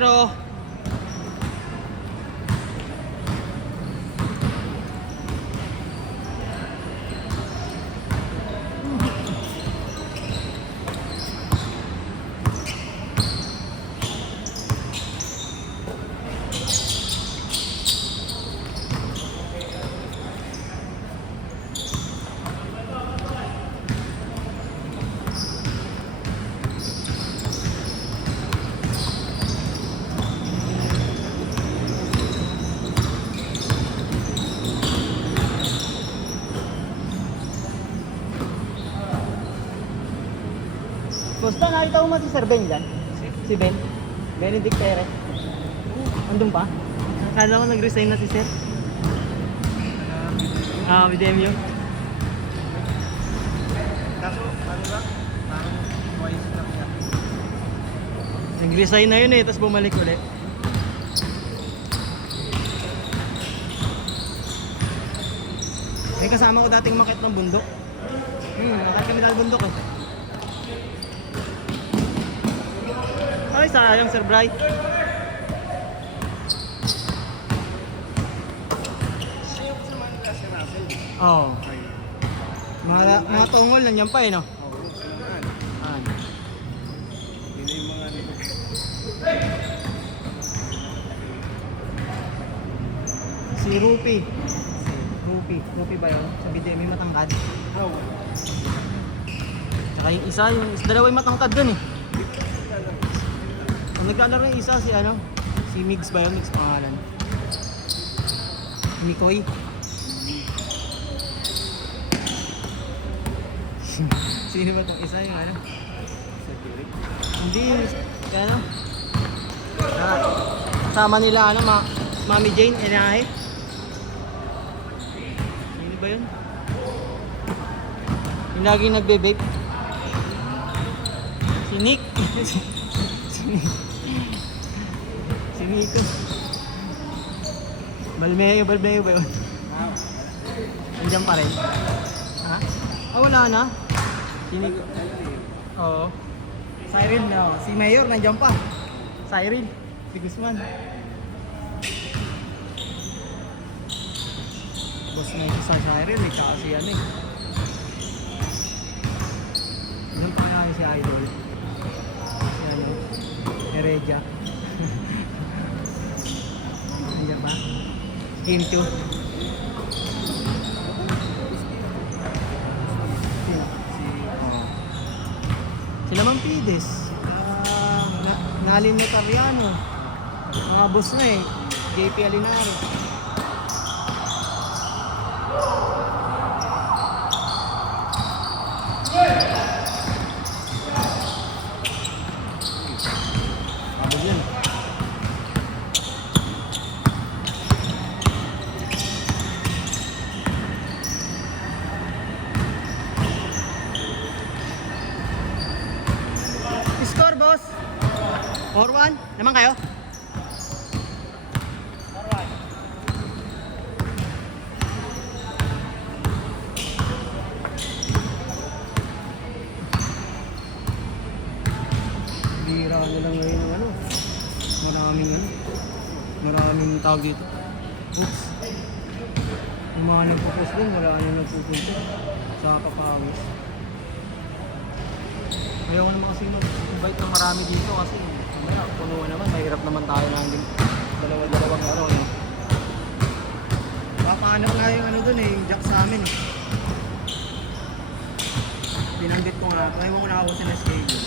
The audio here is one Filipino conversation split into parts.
0. Gusto, nakita mo man si Sir Ben dyan? Si Ben? Benedict Perez. Andun pa? Akala ko nag-resign na si Sir. BDMU. Kaso, ano ba? Parang twice lang siya. Nag-resign na yun eh, tapos bumalik ulit. May kasama ko dating makit ng bundok. Nakit kami ng bundok eh. Ay, sayang Sir Bright. Siya yung sa Manila si Russell. Oo. Mga tungol lang yan pa eh, no? Oo, sila naman. Ano? Yun yung mga nito. Si Rupi. Rupi ba yun? Sa BDM may matangkad. Oo. Tsaka yung isa, dalawa yung matangkad dun eh. Kung naglalaro yung isa, si ano? Si Migs ba yun? Migs pangalan. Mikoy. Sino ba itong isa yung ano? Sa Derek. Hindi, ano? Kasama nila ano, Mami Jane, Enahe. Sino ba yun? Yung laging nagbe-vape. Si Nick. Si Nico. Balmeo ba yun? Nandiyan pa rin. Ha? Wala na. Si Nico. Oo. Cyril na. Si Mayor nandiyan pa. Cyril. Si Guzman. Boss na yung sa Cyril eh. Tsaka si ano eh. Ilan pa kaya si Idol? Si ano? Heredia. Nandiyan ba? Game 2. Sila Mang Pides. Nalin ni Cariano. Mga boss na eh. JP Alinaro. Abog yan. Score, boss. 4-1. Naman kayo? 4-1. Bira na lang ngayon ng ano. Maraming tawag dito. Oops. Yung mga nagpo-post din, wala nang nagpupunta sa Papawis. Ayaw ko naman kasi mag-invite ng marami dito kasi mamaya puno naman, mahirap naman tayo nandun dalawang araw. No? Papaano nga yung ano dun eh, yung jack sa amin. Binanggit ko nga, kaya mo ko nakawa sila schedule.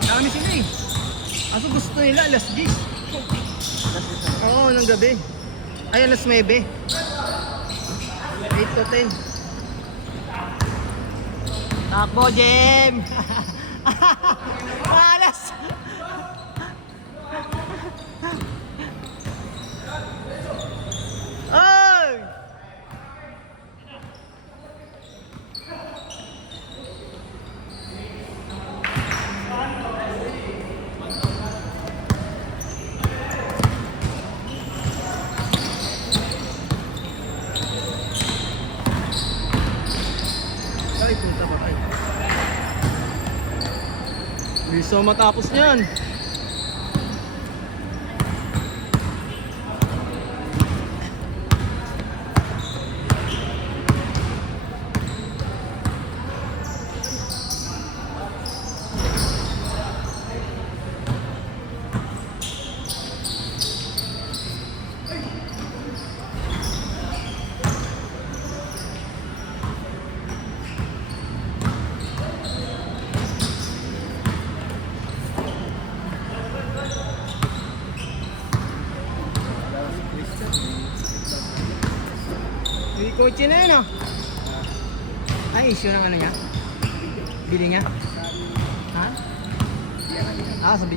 Dami sila eh. Aso gusto nila, alas 10. Oo, ng gabi. Ay, alas 9. 8 to 10. Takbo, Jem! Alas! Oy! Ay, punta ba kayo? Bisa matapos niyan. kotse na yun, oh. Ay, issue ng ano niya? Bili niya? Ha?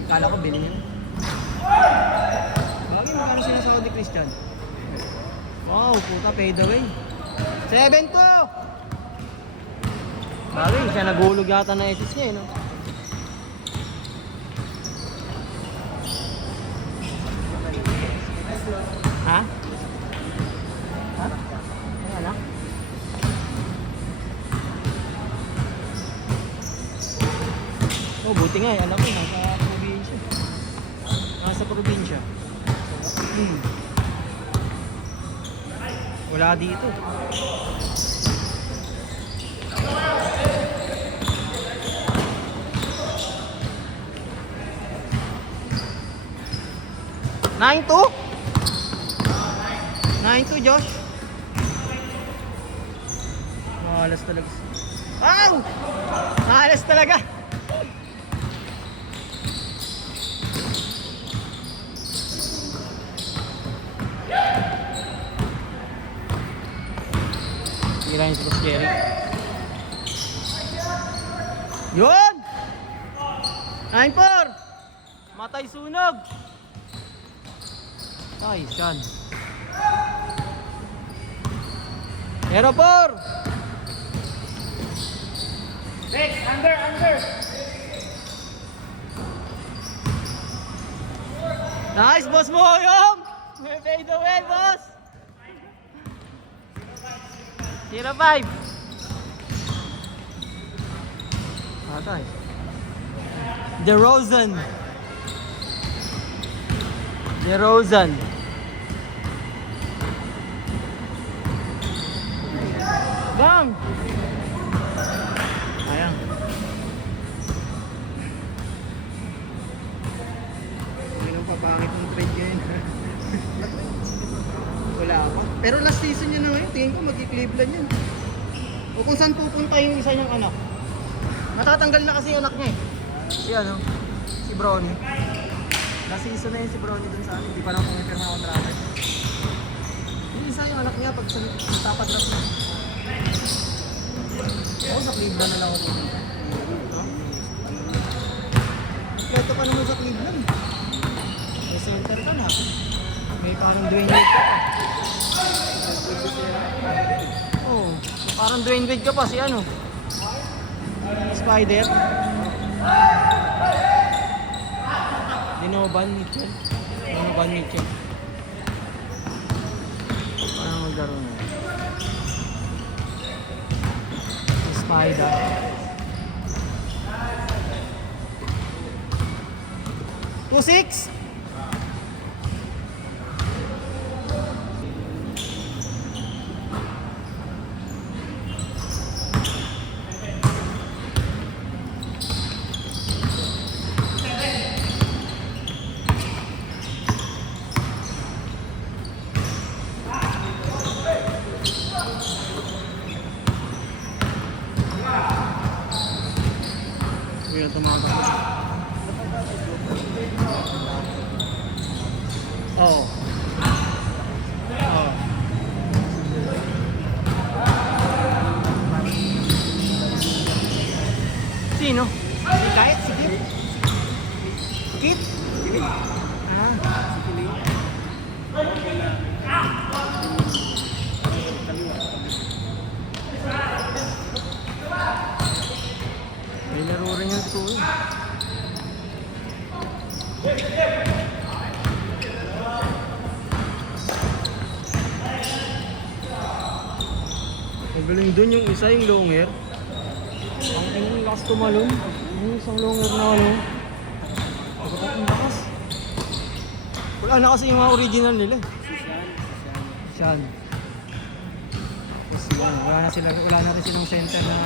Kala ko bili niya. Bagay, magkano sinasahod ni Christian? Wow, puta, paid away. 7-2! Bagay, siya naghulog yata na assist niya, no? Ha? Ha? Ano? Oh, buti nga, alam ko, nasa probinsya. Nasa probinsya. Wala dito. Nine two? 9-2, Josh. Malas talaga. Ow! Malas talaga. Tira yung Cross Jerry. Yun! 9-4! Matay sunog! Ay, Sean. 0-4! Rex, under! Nice, boss mo yung! May fade away, boss! 0-5! Atay. DeRozan. Bang! Ayan. Anong papangit ng trade yun? Wala pa. Pero last season yun na ngayon, tingin ko mag-i-Cleveland yun. O kung saan pupunta yung isa niyang anak. Matatanggal na kasi yung anak niya eh. Si ano? Si Bronny. Last season na yun si Bronny dun sa amin. Hindi pa lang pumipir na kontrata. Yung isa yung anak niya pag tapadrap na. Ako sa Cleveland na lang ako dito. Ito pa naman sa Cleveland. May center ka na. May parang Dwayne Wade ka pa. Oh, parang Dwayne Wade ka pa si ano? Spider. Dinovan Mitchell. Parang maglaro na. Spider. Two six. Yan tumakas. Oh. Sino? Si Kahit? Si Kip? Kip? May laro rin yung school. Magaling dun yung isa, yung longer. Ang lakas tumalon. Yung isang longer na ano. Ang lakas. Wala na kasi yung mga original nila. Siyan. Tapos yan, wala na rin silang center na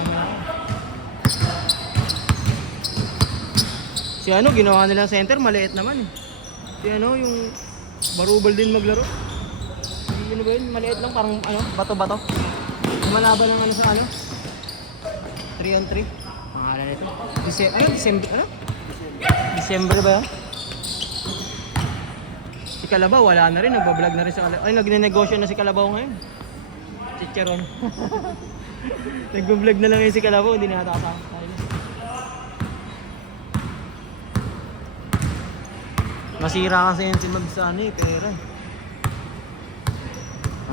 si ano, ginawa nilang center, maliit naman eh. Si ano, yung Barubal din maglaro. Si ano ba yun, maliit lang, parang ano, bato-bato. Lumalaban ng ano sa ano 3-on-3. Pangalan nito December ba yan? Si Kalabaw wala na rin, nagbablog na rin sa Kalabaw. Ay, nagne-negosyo na si Kalabaw ngayon. Chicharon. Nag-vlog na lang yun si Kalabo, hindi na natatapos tayo. Masira kasi yun si Mag sa ano eh, pera.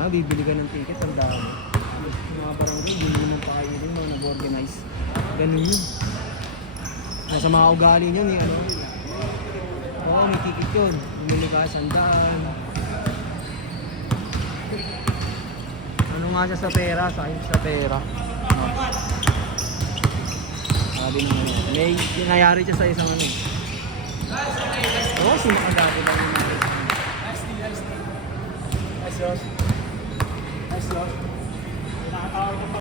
Bibili ka ng ticket, ang dami. Yung mga barangay, hindi naman pa kayo din, no, nag-organize. Ganun yun. Nasa mga ugali niyan, eh, ano. Oo, may ticket yun. Bumili ka, 100. Ano nga siya sa pera? Sayang sa pera. Sabi naman yun. May nangyari siya sa isang ano. Oo, simakagati lang yung nangyari. Nice, Josh. Nice, Josh. Nakatawag ko pa.